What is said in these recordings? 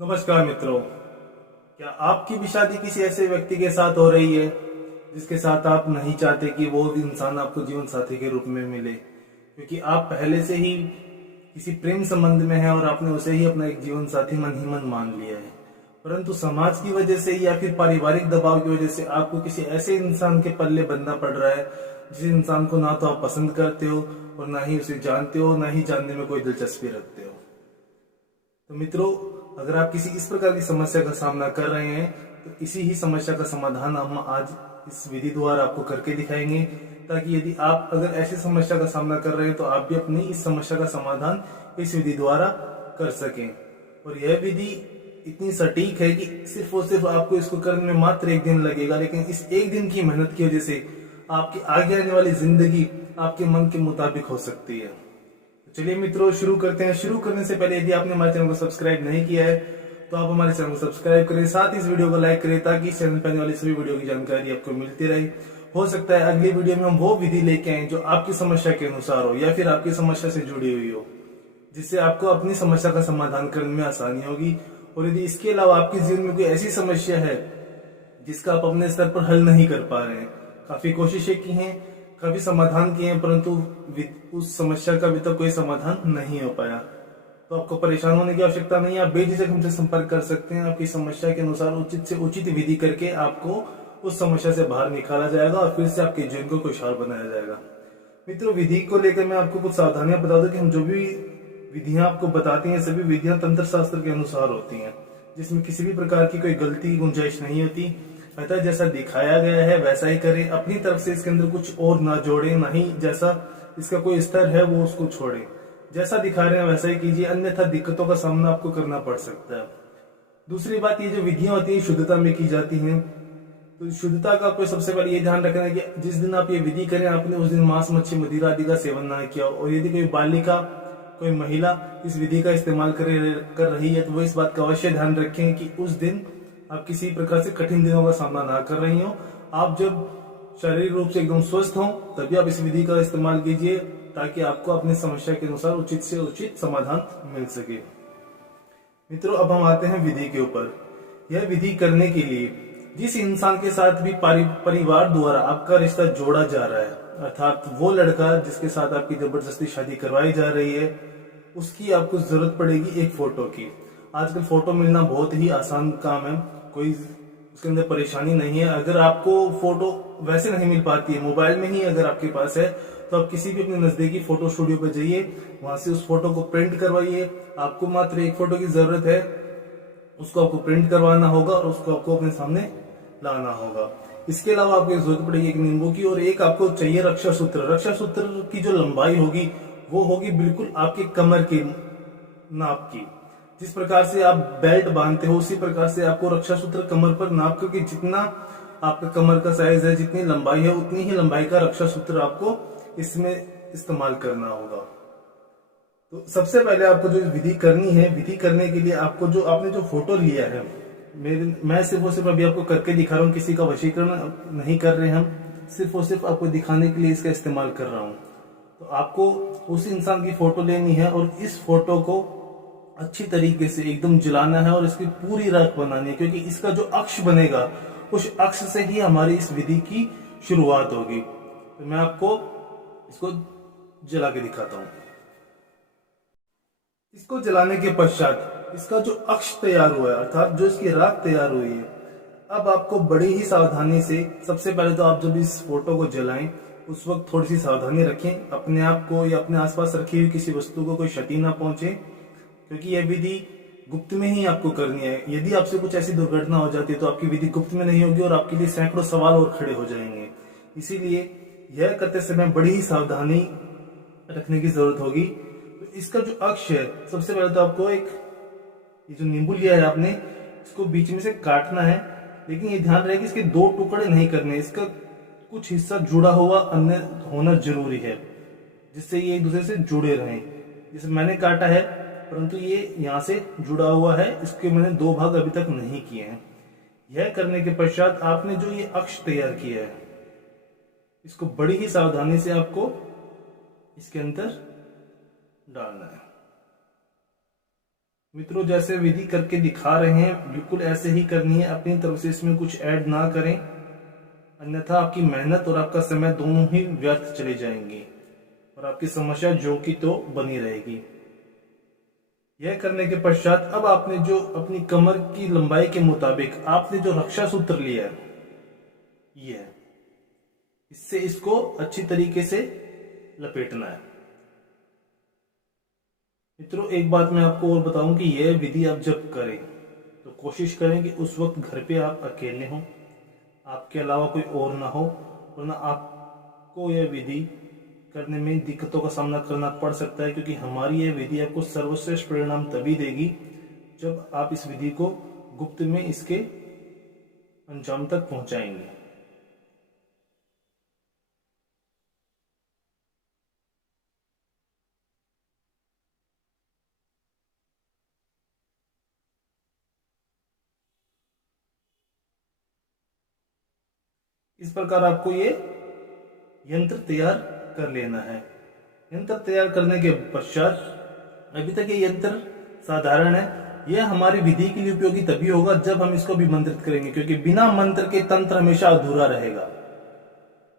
नमस्कार मित्रों, क्या आपकी भी शादी किसी ऐसे व्यक्ति के साथ हो रही है जिसके साथ आप नहीं चाहते कि वो इंसान आपको जीवन साथी के रूप में मिले, क्योंकि आप पहले से ही किसी प्रेम संबंध में हैं और आपने उसे ही अपना एक जीवन साथी मन ही मन मान लिया है। परंतु समाज की वजह से या फिर पारिवारिक दबाव की वजह से आपको किसी ऐसे इंसान के पल्ले बनना पड़ रहा है जिस इंसान को ना तो आप पसंद करते हो और ना ही उसे जानते हो, ना ही जानने में कोई दिलचस्पी रखते हो। तो मित्रों, अगर आप किसी इस प्रकार की समस्या का सामना कर रहे हैं तो इसी ही समस्या का समाधान हम आज इस विधि द्वारा आपको करके दिखाएंगे, ताकि यदि आप अगर ऐसी समस्या का सामना कर रहे हैं तो आप भी अपनी इस समस्या का समाधान इस विधि द्वारा कर सकें। और यह विधि इतनी सटीक है कि सिर्फ और सिर्फ आपको इसको करने में मात्र एक दिन लगेगा, लेकिन इस एक दिन की मेहनत की वजह से आपकी आगे आने वाली जिंदगी आपके मन के मुताबिक हो सकती है। चलिए मित्रों, शुरू करते हैं। शुरू करने से पहले यदि आपने हमारे चैनल को सब्सक्राइब नहीं किया है तो आप हमारे चैनल को सब्सक्राइब करें, साथ ही इस वीडियो को लाइक करें ताकि इस चैनल पर आने वाली सभी वीडियो की जानकारी आपको मिलती रहे। हो सकता है अगली वीडियो में हम वो विधि लेके आए जो आपकी समस्या के अनुसार हो या फिर आपकी समस्या से जुड़ी हुई हो, जिससे आपको अपनी समस्या का समाधान करने में आसानी होगी। और यदि इसके अलावा आपके जीवन में कोई ऐसी समस्या है जिसका आप अपने स्तर पर हल नहीं कर पा रहे हैं, काफी कोशिशें की हैं, काफी समाधान किए हैं, परंतु उस समस्या का अभी तक कोई समाधान नहीं हो पाया, तो आपको परेशान होने की आवश्यकता नहीं है। आप बेझिझक हमसे संपर्क कर सकते हैं। आपकी समस्या के अनुसार उचित से उचित विधि करके आपको उस समस्या से बाहर निकाला जाएगा और फिर से आपके जीवन को खुशहाल बनाया जाएगा। मित्रों, विधि को लेकर मैं आपको कुछ सावधानियां बता दूं कि हम जो भी विधियां आपको बताते हैं सभी विधियां तंत्र शास्त्र के अनुसार होती हैं, जिसमें किसी भी प्रकार की कोई गलती गुंजाइश नहीं होती। अतः जैसा दिखाया गया है वैसा ही करें, अपनी तरफ से इसके अंदर कुछ और ना जोड़े, ना ही जैसा इसका कोई स्तर है वो उसको छोड़े। जैसा दिखा रहे हैं वैसा ही कीजिए, अन्यथा दिक्कतों का सामना आपको करना पड़ सकता है। दूसरी बात, ये जो विधियां होती है शुद्धता में की जाती हैं, तो शुद्धता का आपको सबसे पहले ये ध्यान रखना है कि जिस दिन आप ये विधि करें आपने उस दिन मांस मच्छी मदिरा आदि का सेवन ना किया हो। और यदि कोई बालिका, कोई महिला इस विधि का इस्तेमाल कर रही है तो वो इस बात का अवश्य ध्यान रखें कि उस दिन आप किसी प्रकार से कठिन दिनों का सामना ना कर रही हो। आप जब शारीरिक रूप से एकदम स्वस्थ हो तभी आप इस विधि का इस्तेमाल कीजिए, ताकि आपको अपनी समस्या के अनुसार उचित से उचित समाधान मिल सके। मित्रों, अब हम आते हैं विधि के ऊपर। यह विधि करने के लिए जिस इंसान के साथ भी परिवार द्वारा आपका रिश्ता जोड़ा जा रहा है, अर्थात वो लड़का जिसके साथ आपकी जबरदस्ती शादी करवाई जा रही है, उसकी आपको जरूरत पड़ेगी एक फोटो की। आजकल फोटो मिलना बहुत ही आसान काम है, कोई उसके अंदर परेशानी नहीं है। अगर आपको फोटो वैसे नहीं मिल पाती है, मोबाइल में ही अगर आपके पास है, तो आप किसी भी अपने नजदीकी फोटो स्टूडियो पर जाइए, वहां से उस फोटो को प्रिंट करवाइए। आपको मात्र एक फोटो की जरूरत है, उसको आपको प्रिंट करवाना होगा और उसको आपको अपने सामने लाना होगा। इसके अलावा आपको जरूरत पड़ेगी एक नींबू की, और एक आपको चाहिए रक्षा सूत्र। रक्षा सूत्र की जो लंबाई होगी वो होगी बिल्कुल आपके कमर के नाप की। जिस प्रकार से आप बेल्ट बांधते हो उसी प्रकार से आपको रक्षा सूत्र कमर पर नाप करके, जितना आपका कमर का साइज है, जितनी लंबाई है, उतनी ही लंबाई का रक्षा सूत्र आपको इसमें इस्तेमाल करना होगा। तो सबसे पहले आपको जो विधि करनी है, विधि करने के लिए आपको जो आपने जो फोटो लिया है, मैं सिर्फ और सिर्फ अभी आपको करके दिखा रहा हूँ, किसी का वशीकरण नहीं कर रहे हम, सिर्फ और सिर्फ आपको दिखाने के लिए इसका इस्तेमाल कर रहा हूँ। तो आपको उस इंसान की फोटो लेनी है और इस फोटो को अच्छी तरीके से एकदम जलाना है और इसकी पूरी राख बनानी है, क्योंकि इसका जो अक्ष बनेगा उस अक्ष से ही हमारी इस विधि की शुरुआत होगी। तो मैं आपको इसको जला के दिखाता हूं। इसको जलाने के पश्चात इसका जो अक्ष तैयार हुआ है, अर्थात जो इसकी राख तैयार हुई है, अब आपको बड़ी ही सावधानी से, सबसे पहले तो आप जब इस फोटो को जलाएं उस वक्त थोड़ी सी सावधानी रखें, अपने आप को या अपने आसपास रखी हुई किसी वस्तु को कोई क्षति ना पहुंचे, क्योंकि यह विधि गुप्त में ही आपको करनी है। यदि आपसे कुछ ऐसी दुर्घटना हो जाती है तो आपकी विधि गुप्त में नहीं होगी और आपके लिए सैकड़ों सवाल और खड़े हो जाएंगे। इसीलिए यह करते समय बड़ी ही सावधानी रखने की जरूरत होगी। तो इसका जो अक्ष है, सबसे पहले तो आपको एक ये जो नींबू लिया है आपने, इसको बीच में से काटना है, लेकिन ये ध्यान रहे कि इसके दो टुकड़े नहीं करने, इसका कुछ हिस्सा जुड़ा हुआ अन्य होना जरूरी है, जिससे ये एक दूसरे से जुड़े रहें। जैसे मैंने काटा है, परंतु ये यहाँ से जुड़ा हुआ है, इसके मैंने दो भाग अभी तक नहीं किए हैं। यह करने के पश्चात आपने जो ये अक्ष तैयार किया है, इसको बड़ी ही सावधानी से आपको इसके अंदर डालना है। मित्रों, जैसे विधि करके दिखा रहे हैं बिल्कुल ऐसे ही करनी है, अपनी तरफ से इसमें कुछ ऐड ना करें, अन्यथा आपकी मेहनत और आपका समय दोनों ही व्यर्थ चले जाएंगे और आपकी समस्या जो की तो बनी रहेगी। यह करने के पश्चात अब आपने जो अपनी कमर की लंबाई के मुताबिक आपने जो रक्षा सूत्र लिया है, ये है, इससे इसको अच्छी तरीके से लपेटना है। मित्रों, एक बात मैं आपको और बताऊं कि यह विधि आप जब करें तो कोशिश करें कि उस वक्त घर पे आप अकेले हों, आपके अलावा कोई और ना हो, वरना आपको यह विधि करने में दिक्कतों का सामना करना पड़ सकता है, क्योंकि हमारी यह विधि आपको सर्वश्रेष्ठ परिणाम तभी देगी जब आप इस विधि को गुप्त में इसके अंजाम तक पहुंचाएंगे। इस प्रकार आपको ये यंत्र तैयार कर लेना है। यंत्र तैयार करने के पश्चात, अभी तक ये यंत्र साधारण है, यह हमारी विधि के लिए उपयोगी तभी होगा जब हम इसको भी मंत्रित करेंगे, क्योंकि बिना मंत्र के तंत्र हमेशा अधूरा रहेगा।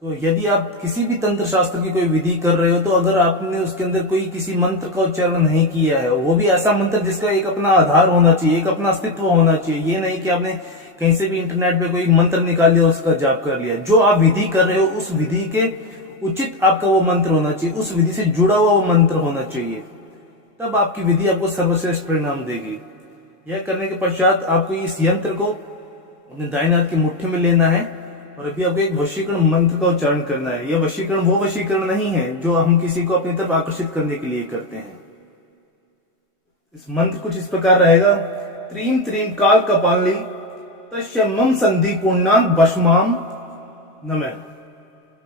तो यदि आप किसी भी तंत्र शास्त्र की कोई विधि कर रहे हो, तो अगर आपने उसके अंदर कोई किसी मंत्र का उच्चारण नहीं किया है, वो भी ऐसा मंत्र जिसका एक अपना आधार होना चाहिए, एक अपना अस्तित्व होना चाहिए, ये नहीं कि आपने कहीं से भी इंटरनेट पे कोई मंत्र निकाल लिया, उसका जाप कर लिया। जो आप विधि कर रहे हो उस विधि के उचित आपका वो मंत्र होना चाहिए, उस विधि से जुड़ा हुआ वो मंत्र होना चाहिए, तब आपकी विधि आपको सर्वश्रेष्ठ परिणाम देगी। यह करने के पश्चात आपको इस यंत्र को अपने दाहिने हाथ की मुट्ठी में लेना है और अभी आपको एक वशीकरण मंत्र का उच्चारण करना है। यह वशीकरण वो वशीकरण नहीं है जो हम किसी को अपनी तरफ आकर्षित करने के लिए करते हैं। इस मंत्र कुछ इस प्रकार रहेगा: त्रीम त्रीम काल कपाली तस्य मम संधि पूर्णांत भस्माम नमः।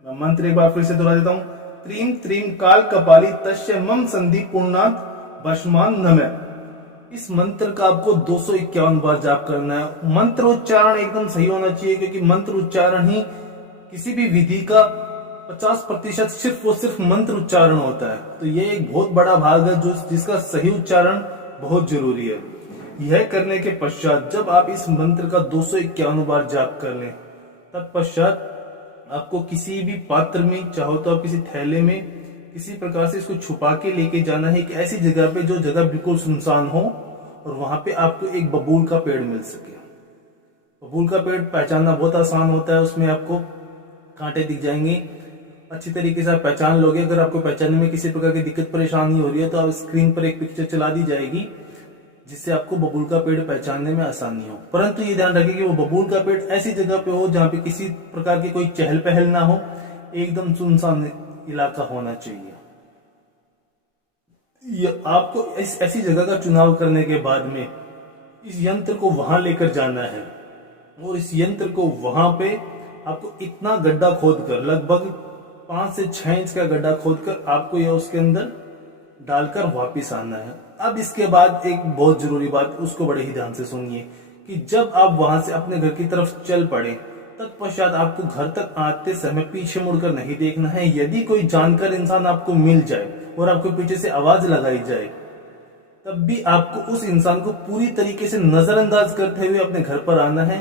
मैं मंत्र एक बार फिर से दोहरा देता हूं: त्रीम त्रीम काल कपाली तस्य मम संधि पूर्णांत भस्माम नमः। इस मंत्र का आपको 251 बार जाप करना है। मंत्र उच्चारण एकदम सही होना चाहिए, क्योंकि मंत्र उच्चारण ही किसी भी विधि का 50% सिर्फ और सिर्फ मंत्र उच्चारण होता है। तो ये एक बहुत बड़ा भाग है जिसका सही उच्चारण बहुत जरूरी है। यह करने के पश्चात जब आप इस मंत्र का 251 बार जाप कर लें, तत्पश्चात आपको किसी भी पात्र में, चाहो तो आप किसी थैले में किसी प्रकार से इसको छुपा के लेके जाना है, एक ऐसी जगह पे जो जगह बिल्कुल सुनसान हो और वहां पे आपको एक बबूल का पेड़ मिल सके। बबूल का पेड़ पहचानना बहुत आसान होता है, उसमें आपको कांटे दिख जाएंगे, अच्छी तरीके से आप पहचान लोगे। अगर आपको पहचानने में किसी प्रकार की दिक्कत परेशानी हो रही है तो आप स्क्रीन पर एक पिक्चर चला दी जाएगी, जिससे आपको बबूल का पेड़ पहचानने में आसानी हो। परंतु ये ध्यान रखें कि वो बबूल का पेड़ ऐसी जगह पे हो जहां पे किसी प्रकार की कोई चहल पहल ना हो, एकदम सुनसान इलाका होना चाहिए। आपको ऐसी जगह का चुनाव करने के बाद में इस यंत्र को वहां लेकर जाना है और इस यंत्र को वहां पे आपको इतना गड्ढा खोदकर, लगभग 5 से 6 इंच का गड्ढा खोदकर आपको यह उसके अंदर डालकर वापिस आना है। अब इसके बाद एक बहुत जरूरी बात, उसको बड़े ही ध्यान से सुनिए, कि जब आप वहां से अपने घर की तरफ चल पड़े, तत्पश्चात आपको घर तक आते समय पीछे मुड़कर नहीं देखना है। यदि कोई जानकार इंसान आपको मिल जाए और आपको पीछे से आवाज लगाई जाए, तब भी आपको उस इंसान को पूरी तरीके से नजरअंदाज करते हुए अपने घर पर आना है।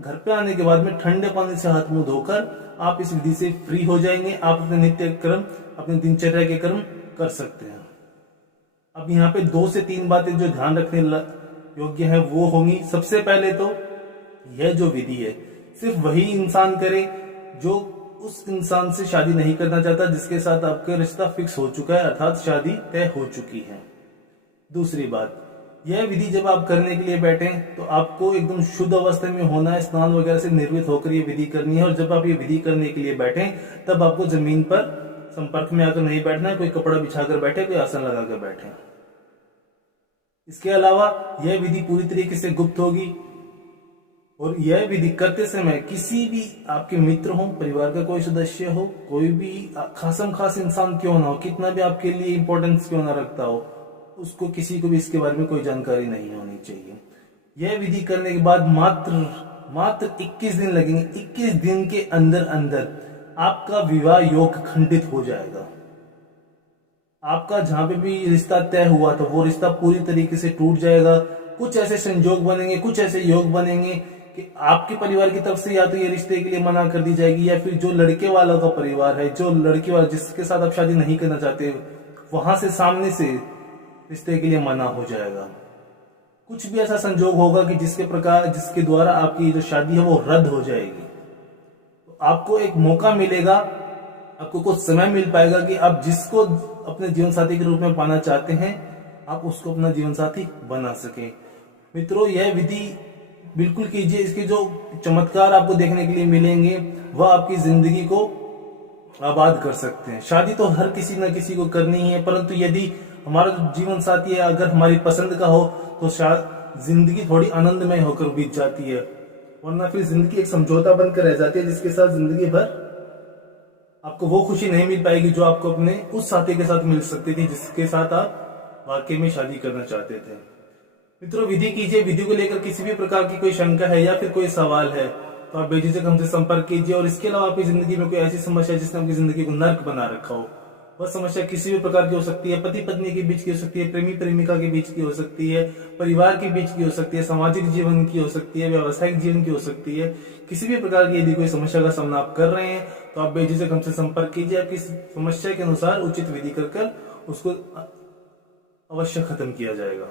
घर पे आने के बाद में ठंडे पानी से हाथ मुंह धोकर आप इस विधि से फ्री हो जाएंगे। आप अपने नित्य कर्म, अपने दिनचर्या के कर्म कर सकते हैं। अब यहाँ पे 2 से 3 बातें जो ध्यान रखने योग्य है वो होंगी। सबसे पहले तो यह जो विधि है सिर्फ वही इंसान करे जो उस इंसान से शादी नहीं करना चाहता, जिसके साथ आपका रिश्ता फिक्स हो चुका है, अर्थात शादी तय हो चुकी है। दूसरी बात, यह विधि जब आप करने के लिए बैठे तो आपको एकदम शुद्ध अवस्था में होना है, स्नान वगैरह से निर्वृत होकर ये विधि करनी है। और जब आप ये विधि करने के लिए बैठे तब आपको जमीन पर संपर्क में आकर नहीं बैठना है, कोई कपड़ा बिछाकर बैठे, कोई आसन लगाकर बैठे। इसके अलावा यह विधि पूरी तरीके से गुप्त होगी और यह विधि करते समय किसी भी आपके मित्र हो, परिवार का कोई सदस्य हो, कोई भी खासम खास इंसान क्यों ना हो, कितना भी आपके लिए इंपॉर्टेंस क्यों ना रखता हो, उसको किसी को भी इसके बारे में कोई जानकारी नहीं होनी चाहिए। यह विधि करने के बाद मात्र 21 दिन लगेंगे। 21 दिन के अंदर अंदर आपका विवाह योग खंडित हो जाएगा। आपका जहां पे भी रिश्ता तय हुआ था वो रिश्ता पूरी तरीके से टूट जाएगा। कुछ ऐसे संजोग बनेंगे, कुछ ऐसे योग बनेंगे कि आपके परिवार की तरफ से या तो ये रिश्ते के लिए मना कर दी जाएगी, या फिर जो लड़के वालों का परिवार है, जो लड़की वाला जिसके साथ आप शादी नहीं करना चाहते, वहां से सामने से रिश्ते के लिए मना हो जाएगा। कुछ भी ऐसा संजोग होगा कि जिसके द्वारा आपकी जो शादी है वो रद्द हो जाएगी। तो आपको एक मौका मिलेगा, आपको कुछ समय मिल पाएगा कि आप जिसको अपने जीवन साथी के रूप में पाना चाहते हैं, आप उसको अपना जीवन साथी बना सके। मित्रों, यह विधि बिल्कुल कीजिए। इसके जो चमत्कार आपको देखने के लिए मिलेंगे वह आपकी जिंदगी को आबाद कर सकते हैं। शादी तो हर किसी न किसी को करनी ही है, परंतु यदि हमारा जो जीवन साथी है अगर हमारी पसंद का हो तो जिंदगी थोड़ी आनंदमय होकर बीत जाती है, वरना फिर जिंदगी एक समझौता बनकर रह जाती है जिसके साथ जिंदगी भर आपको वो खुशी नहीं मिल पाएगी जो आपको अपने उस साथी के साथ मिल सकती थी जिसके साथ आप वाकई में शादी करना चाहते थे। मित्रों, विधि कीजिए। विधि को लेकर किसी भी प्रकार की कोई शंका है या फिर कोई सवाल है तो आप बेझिझक हमसे संपर्क कीजिए। और इसके अलावा आपकी जिंदगी में कोई ऐसी समस्या है जिसने आपकी जिंदगी को नर्क बना रखा हो, वह समस्या किसी भी प्रकार की हो सकती है, पति पत्नी के बीच की हो सकती है, प्रेमी प्रेमिका के बीच की हो सकती है, परिवार के बीच की हो सकती है, सामाजिक जीवन की हो सकती है, व्यावसायिक जीवन की हो सकती है। किसी भी प्रकार की यदि कोई समस्या का सामना आप कर रहे हैं तो आप बेझिझक हमसे संपर्क कीजिए। आपकी समस्या के अनुसार उचित विधि कर उसको अवश्य खत्म किया जाएगा।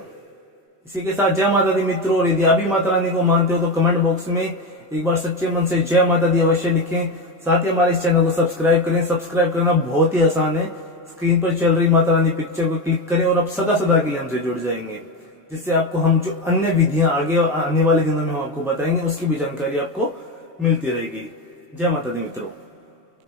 इसी के साथ जय माता दी मित्रों। और यदि आप भी माता रानी को मानते हो तो कमेंट बॉक्स में एक बार सच्चे मन से जय माता दी अवश्य लिखें। साथ ही हमारे इस चैनल को सब्सक्राइब करें। सब्सक्राइब करना बहुत ही आसान है, स्क्रीन पर चल रही माता रानी पिक्चर को क्लिक करें और आप सदा सदा के लिए हमसे जुड़ जाएंगे, जिससे आपको हम जो अन्य विधियां आगे आने वाले दिनों में हम आपको बताएंगे उसकी भी जानकारी आपको मिलती रहेगी। जय माता दी मित्रों।